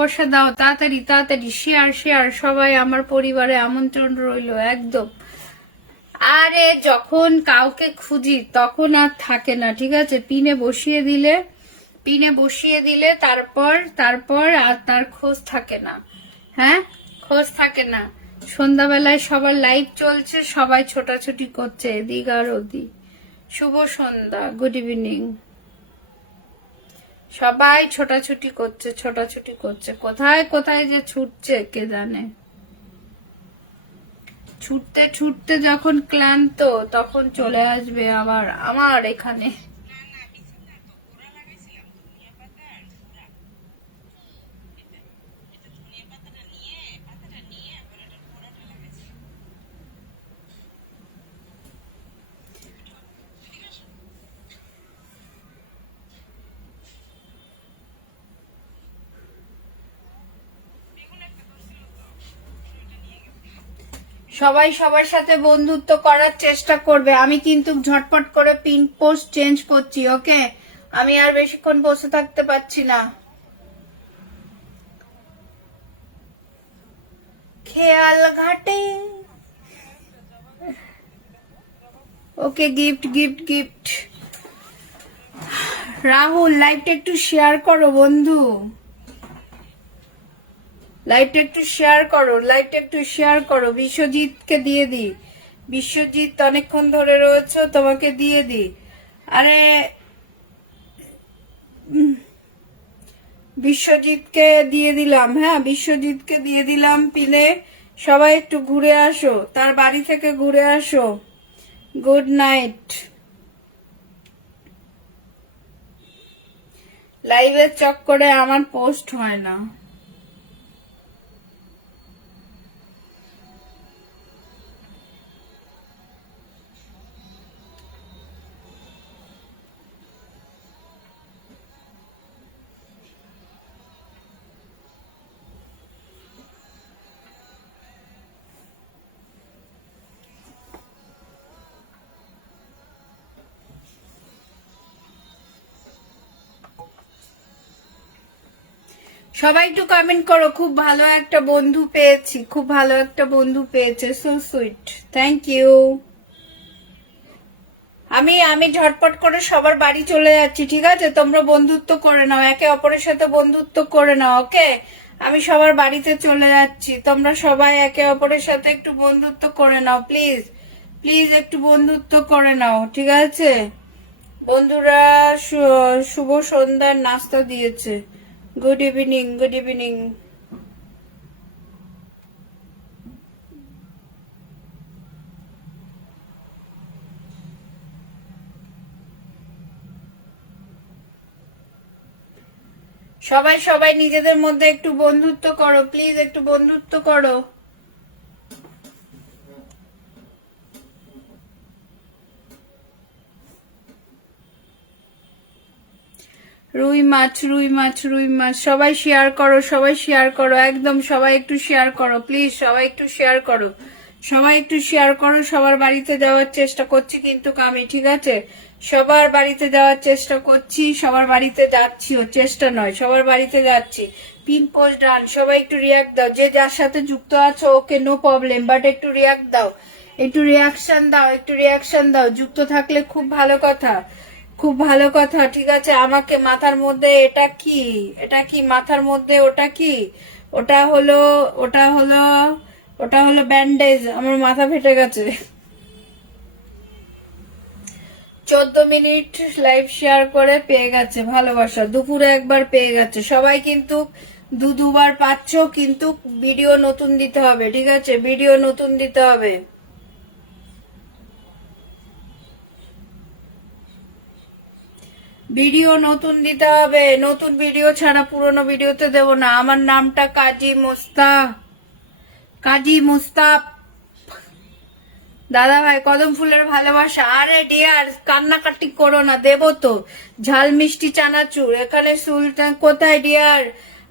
ভালোবাসা দাও, তাড়াতাড়ি তাড়াতাড়ি শেয়ার শেয়ার, সবাই আমার পরিবারে আমন্ত্রণ রইলো একদম। আরে যখন কাউকে খুঁজি তখন আর থাকে না, ঠিক আছে? পিনে বসিয়ে দিলে তারপর আর তার খোঁজ থাকে না। হ্যাঁ, খোঁজ থাকে না। সন্ধ্যাবেলায় সবার লাইভ চলছে, সবাই ছোটাছুটি করছে এদিক আর ওদিক। শুভ সন্ধ্যা, গুড ইভিনিং। সবাই ছোটাছুটি করছে, কোথায় কোথায় যে ছুটছে কে জানে। ছুটতে ছুটতে যখন ক্লান্ত তখন চলে আসবে আবার আমার এখানে। সবাই সবার সাথে বন্ধুত্ব করার চেষ্টা করবে। আমি কিন্তু ঝটপট করে পিন পোস্ট চেঞ্জ করছি, ওকে? আমি আর বেশিক্ষণ বসে থাকতে পারছি না। খেয়াল ঘাটে, ওকে, গিফট গিফট গিফট। রাহুল, লাইভটা একটু শেয়ার করো বন্ধু, লাইভটা একটু শেয়ার করো। বিশ্বজিৎকে দিয়ে দি, বিশ্বজিৎ অনেকক্ষণ ধরে রয়েছে, তোমাকে দিয়ে দি। আরে বিশ্বজিৎকে দিয়ে দিলাম, হ্যাঁ বিশ্বজিৎকে দিয়ে দিলাম পিলে। সবাই একটু ঘুরে আসো, তার বাড়ি থেকে ঘুরে আসো। Good night. লাইভের চক্করে আমার পোস্ট হয় না। সবাই একটু কমেন্ট করো, খুব ভালো একটা বন্ধু পেয়েছি, খুব ভালো একটা বন্ধু পেয়েছে, সো সুইট, থ্যাংক ইউ। আমি ঝটপট করে সবার বাড়ি চলে যাচ্ছি, ঠিক আছে? তোমরা বন্ধুত্ব করে নাও, একে অপরের সাথে বন্ধুত্ব করে নাও, ওকে? আমি সবার বাড়িতে চলে যাচ্ছি, তোমরা সবাই একে অপরের সাথে একটু বন্ধুত্ব করে নাও, প্লিজ প্লিজ একটু বন্ধুত্ব করে নাও, ঠিক আছে? বন্ধুরা শুভ সন্ধ্যার নাস্তা দিয়েছে। Good evening, good evening. সবাই সবাই নিজেদের মধ্যে একটু বন্ধুত্ব করো, প্লিজ একটু বন্ধুত্ব করো। রুই মাছ, রুই মাছ, রুই মাছ। সবাই শেয়ার করো, সবাই শেয়ার করো, একদম সবাই একটু শেয়ার করো, প্লিজ সবাই একটু শেয়ার করো, সবাই একটু শেয়ার করো। সবার বাড়িতে যাওয়ার চেষ্টা করছি কিন্তু আমি, ঠিক আছে? সবার বাড়িতে যাওয়ার চেষ্টা করছি, সবার বাড়িতে যাচ্ছিও, চেষ্টা নয়, সবার বাড়িতে যাচ্ছি। পিন পোস্ট ডান, সবাই একটু রিয়াক্ট দাও, যে যার সাথে যুক্ত আছো ওকে, নো প্রবলেম, বাট একটু রিয়াক্ট দাও, একটু রিয়াকশন দাও, একটু রিয়াকশন দাও। যুক্ত থাকলে খুব ভালো কথা, খুব ভালো কথা, ঠিক আছে? আমাকে মাথার মধ্যে এটা কি, এটা কি মাথার মধ্যে, ওটা কি? ওটা হলো ওটা হলো ওটা হলো ব্যান্ডেজ, আমার মাথা ফেটে গেছে। 14 মিনিট লাইভ শেয়ার করে পেয়ে গেছে ভালোবাসা, দুপুরে একবার পেয়ে গেছে। সবাই কিন্তু দুবার পাচ্ছ, কিন্তু ভিডিও নতুন দিতে হবে, ঠিক আছে? ভিডিও নতুন দিতে হবে। ভিডিও নতুন দিতে হবে, নতুন ভিডিও ছাড়া পুরনো ভিডিওতে দেব না। আমার নামটা কাজী মুস্তাফ। দাদা ভাই, কদম ফুলের ভালোবাসা। আরে ডিয়ার, কান্নাকাটি করো না, দেবো তো। ঝাল মিষ্টি চানাচুর এখানে। সুলতান কোথায় ডিয়ার?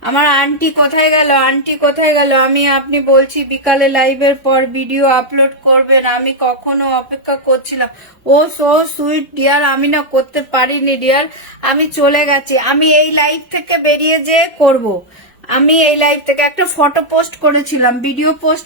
আমার আন্টি কোথায় গেল? আন্টি কোথায় গেল? আপনি বলছি বিকালে লাইভের পর ভিডিও আপলোড করবেন, আমি কখনো অপেক্ষা করছিলাম। ও সো সুইট ডিয়ার, আমি না করতে পারিনি ডিয়ার, আমি চলে গেছি, আমি এই লাইভ থেকে বেরিয়ে যেয়ে করব। আমি এই লাইভ থেকে একটা ফটো পোস্ট করেছিলাম, ভিডিও পোস্ট